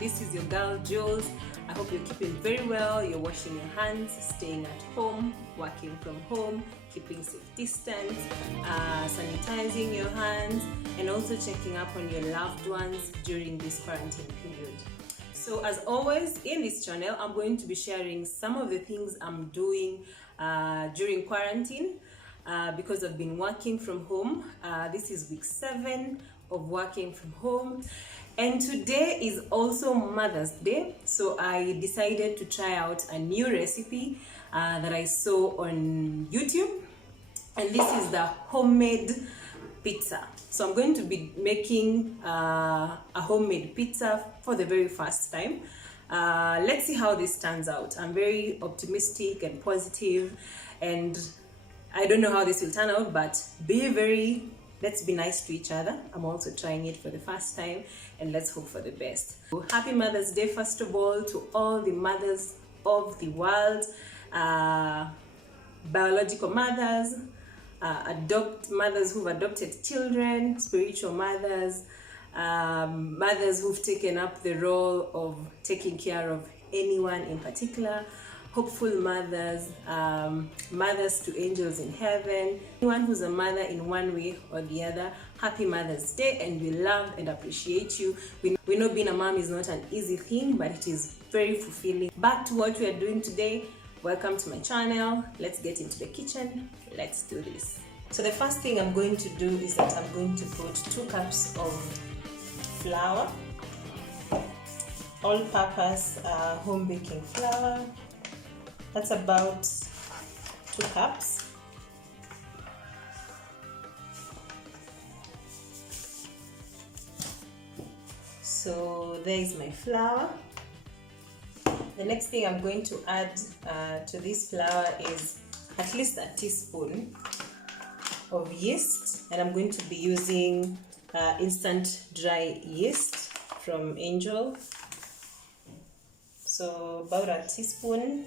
This is your girl Jules. I hope you're keeping very well. You're washing your hands, staying at home, working from home, keeping safe distance, sanitizing your hands, and also checking up on your loved ones during this quarantine period. So as always, in this channel, I'm going to be sharing some of the things I'm doing during quarantine because I've been working from home. This is week 7 of working from home. And today is also Mother's Day. So I decided to try out a new recipe that I saw on YouTube. And this is the homemade pizza. So I'm going to be making a homemade pizza for the very first time. Let's see how this turns out. I'm very optimistic and positive, and I don't know how this will turn out, but let's be nice to each other. I'm also trying it for the first time, and let's hope for the best. So happy Mother's Day, first of all, to all the mothers of the world, biological mothers, mothers who've adopted children, spiritual mothers, mothers who've taken up the role of taking care of anyone in particular, hopeful mothers, mothers to angels in heaven, anyone who's a mother in one way or the other. Happy Mother's Day, and we love and appreciate you. We know being a mom is not an easy thing, but it is very fulfilling. Back to what we are doing today. Welcome to my channel. Let's get into the kitchen. Let's do this. So the first thing I'm going to do is that I'm going to put 2 cups of flour, all-purpose home baking flour. That's about 2 cups. So there is my flour. The next thing I'm going to add to this flour is at least a teaspoon of yeast, and I'm going to be using instant dry yeast from Angel. So about a teaspoon.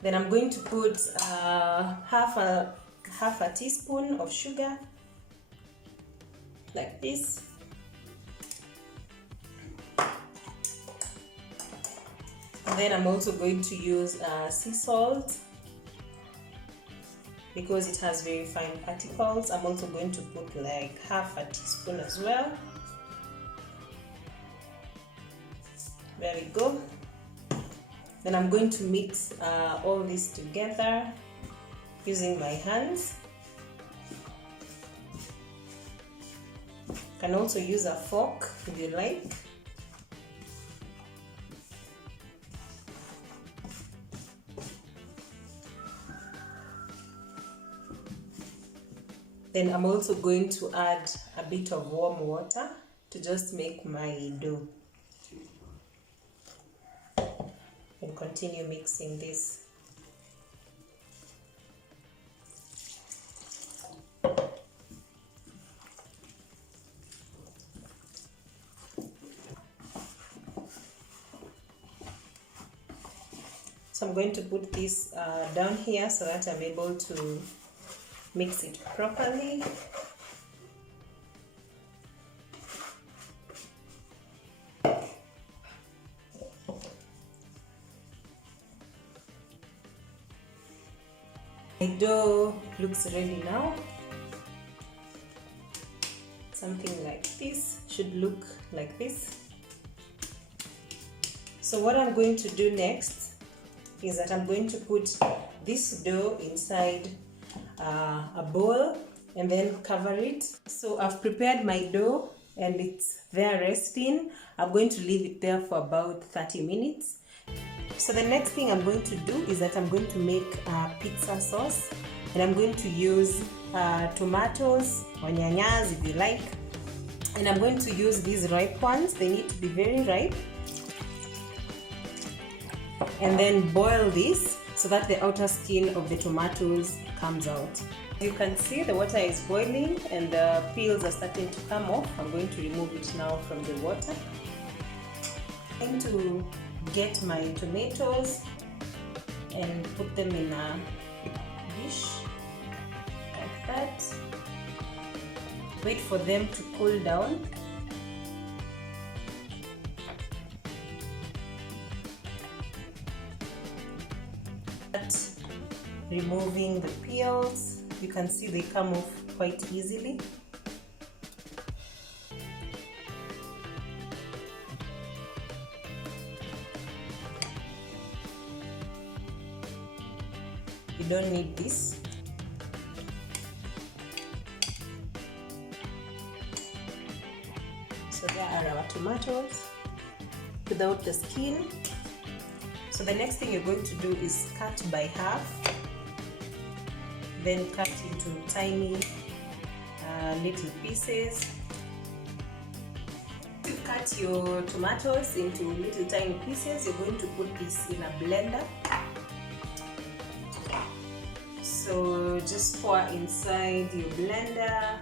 Then I'm going to put half a teaspoon of sugar, like this. And then I'm also going to use sea salt because it has very fine particles. I'm also going to put like half a teaspoon as well. There we go. Then I'm going to mix all this together using my hands. You can also use a fork if you like. Then I'm also going to add a bit of warm water to just make my dough. And continue mixing this. So I'm going to put this down here so that I'm able to mix it properly. My dough looks ready now. Something like this should look like this. So what I'm going to do next is that I'm going to put this dough inside a bowl and then cover it. So I've prepared my dough and it's there resting. I'm going to leave it there for about 30 minutes. So the next thing I'm going to do is that I'm going to make a pizza sauce, and I'm going to use tomatoes or nyanyas if you like, and I'm going to use these ripe ones. They need to be very ripe, and then boil this so that the outer skin of the tomatoes comes out. You can see the water is boiling and the peels are starting to come off. I'm going to remove it now from the water. I'm going to get my tomatoes and put them in a dish like that. Wait for them to cool down. Removing the peels, you can see they come off quite easily. You don't need this. So there are our tomatoes without the skin. So the next thing you're going to do is cut by half, then cut into tiny little pieces. To cut your tomatoes into little tiny pieces, you're going to put this in a blender. So just pour inside your blender.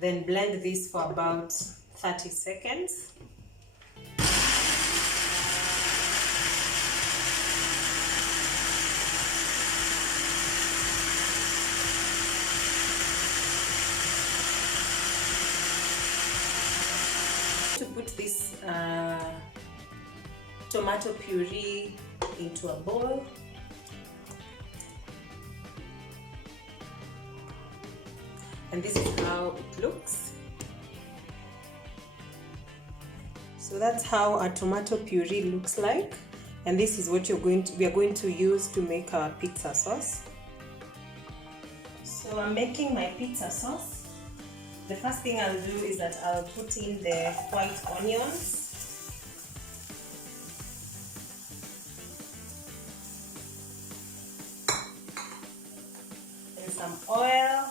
Then blend this for about 30 seconds. To put this tomato puree into a bowl. And this is how it looks. So that's how a tomato puree looks like, and this is what we are going to use to make our pizza sauce. So I'm making my pizza sauce. The first thing I'll do is that I'll put in the white onions. And some oil.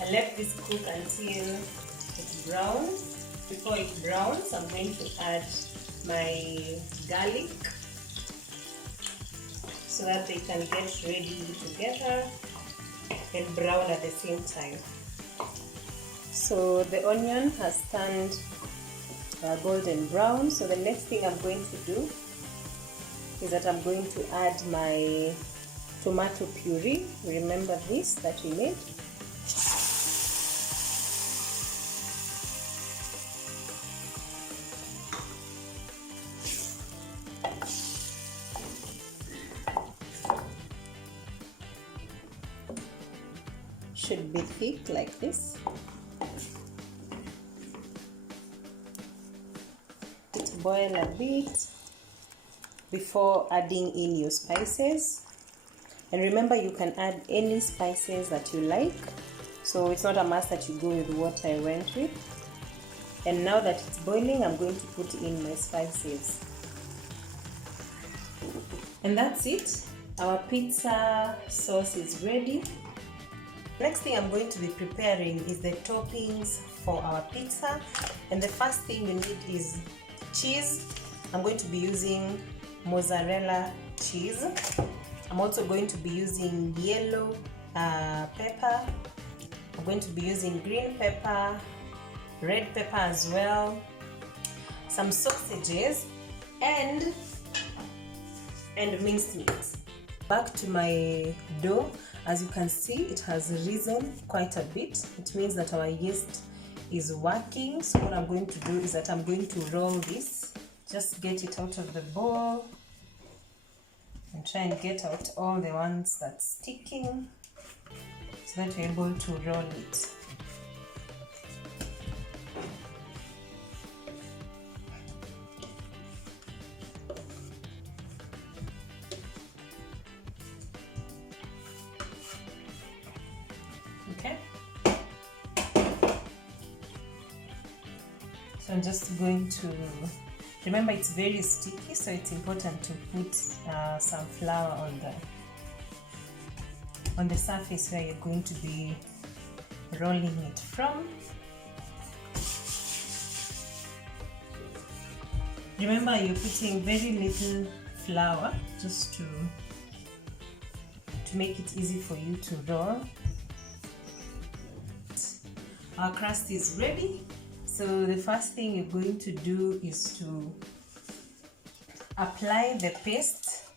I let this cook until it browns. Before it browns, I'm going to add my garlic so that they can get ready together and brown at the same time. So the onion has turned golden brown. So the next thing I'm going to do is that I'm going to add my tomato puree. Remember this that we made. Should be thick like this. Let it boil a bit before adding in your spices. And remember, you can add any spices that you like, so it's not a must that you go with what I went with. And now that it's boiling, I'm going to put in my spices. And that's it. Our pizza sauce is ready. Next thing I'm going to be preparing is the toppings for our pizza. And the first thing you need is cheese. I'm going to be using mozzarella cheese. I'm also going to be using yellow pepper. I'm going to be using green pepper, red pepper as well, some sausages, and minced meat. Back to my dough. As you can see, it has risen quite a bit. It means that our yeast is working. So what I'm going to do is that I'm going to roll this. Just get it out of the bowl and try and get out all the ones that's sticking so that you're able to roll it. Okay. So I'm just going to, remember it's very sticky, so it's important to put some flour on the surface where you're going to be rolling it from. Remember, you're putting very little flour just to make it easy for you to roll. Our crust is ready. So the first thing you're going to do is to apply the paste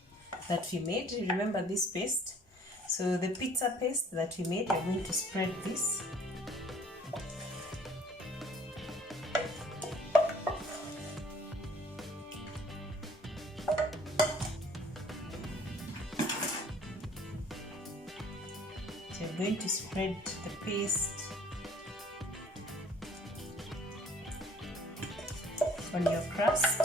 that we made. Remember this paste? So the pizza paste that we made, you're going to spread this. So you're going to spread the paste on your crust.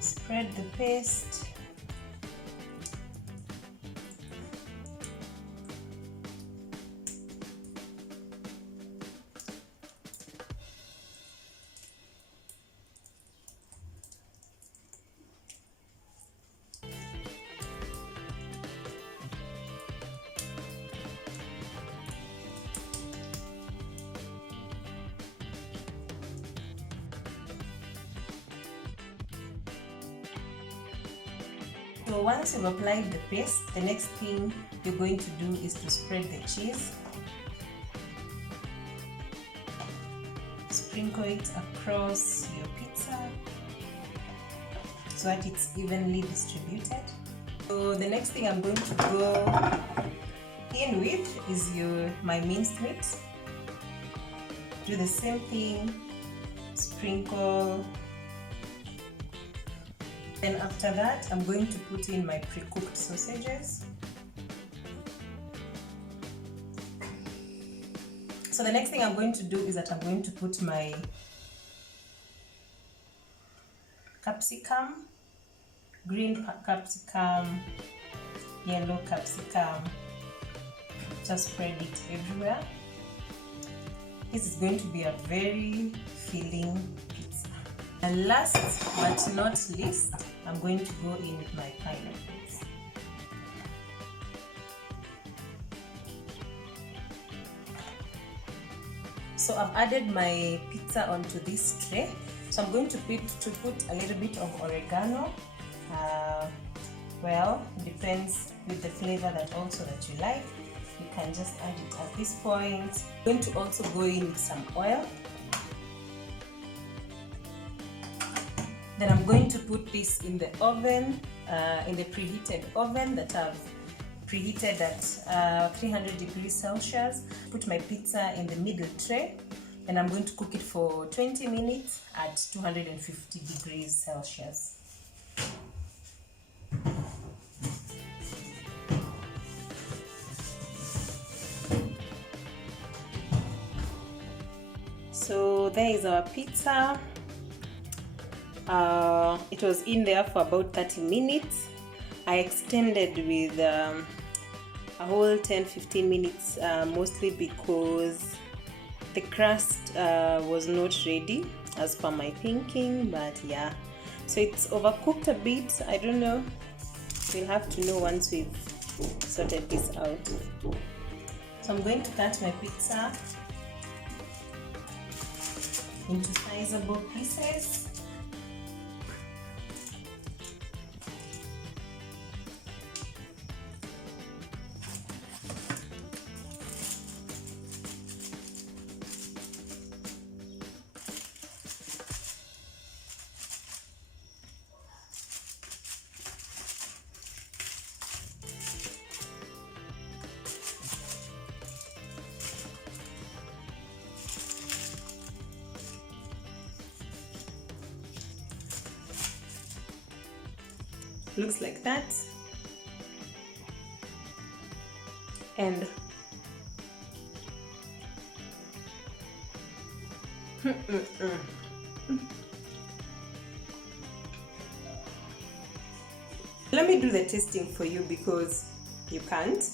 Spread the paste. So once you've applied the paste, the next thing you're going to do is to spread the cheese. Sprinkle it across your pizza so that it's evenly distributed. So the next thing I'm going to go in with is my minced meat. Do the same thing, sprinkle. Then after that, I'm going to put in my pre-cooked sausages. So the next thing I'm going to do is that I'm going to put my capsicum, green capsicum, yellow capsicum. Just spread it everywhere. This is going to be a very filling pizza. And last but not least, I'm going to go in with my pineapples. So I've added my pizza onto this tray. So I'm going to put a little bit of oregano. Well, it depends with the flavor that you like. You can just add it at this point. I'm going to also go in with some oil. Then I'm going to put this in the oven, in the preheated oven that I've preheated at 300 degrees Celsius. Put my pizza in the middle tray, and I'm going to cook it for 20 minutes at 250 degrees Celsius. So there is our pizza. It was in there for about 30 minutes. I extended with a whole 10-15 minutes, mostly because the crust was not ready as per my thinking, but yeah, so it's overcooked a bit. I don't know, we'll have to know once we've sorted this out. So I'm going to cut my pizza into sizable pieces. Looks like that. And let me do the tasting for you because you can't.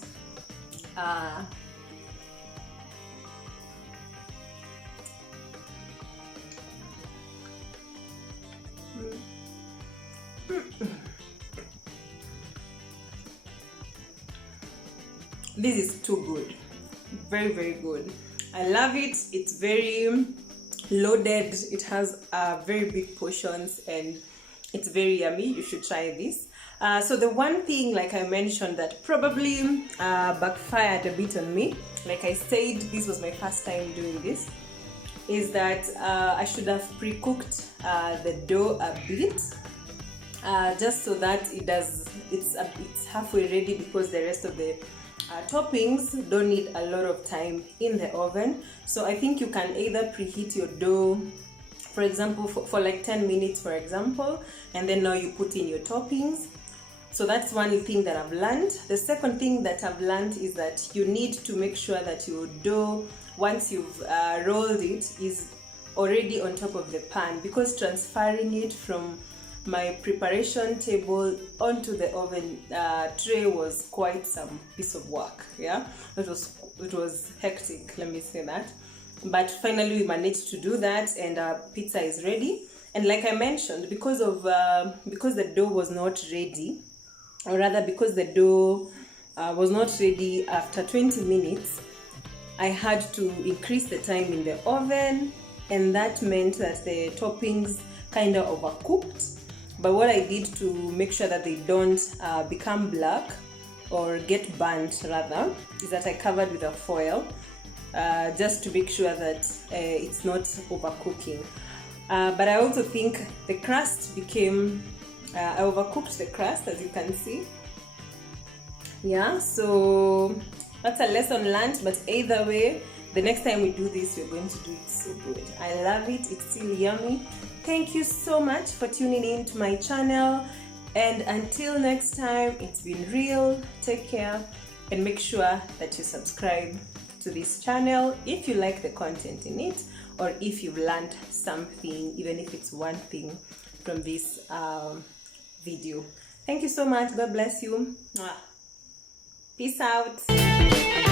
This is too good, very, very good. I love it. It's very loaded. It has very big portions and it's very yummy. You should try this. So the one thing, like I mentioned, that probably backfired a bit on me, like I said, this was my first time doing this, is that I should have pre-cooked the dough a bit, just so that it's halfway ready, because the rest of the toppings don't need a lot of time in the oven. So I think you can either preheat your dough, for example, for like 10 minutes, for example, and then now you put in your toppings. So that's one thing that I've learned. The second thing that I've learned is that you need to make sure that your dough, once you've rolled it, is already on top of the pan, because transferring it from my preparation table onto the oven tray was quite some piece of work. Yeah, it was hectic, let me say that. But finally we managed to do that, and our pizza is ready. And like I mentioned, because the dough was not ready, or rather because the dough was not ready after 20 minutes, I had to increase the time in the oven, and that meant that the toppings kind of overcooked. But what I did to make sure that they don't become black or get burnt, rather, is that I covered with a foil, just to make sure that it's not overcooking. But I also think the crust became, I overcooked the crust, as you can see. Yeah, so that's a lesson learned, but either way, the next time we do this, we're going to do it so good. I love it. It's still yummy. Thank you so much for tuning in to my channel. And until next time, it's been real. Take care, and make sure that you subscribe to this channel if you like the content in it, or if you've learned something, even if it's one thing from this video. Thank you so much. God bless you. Peace out.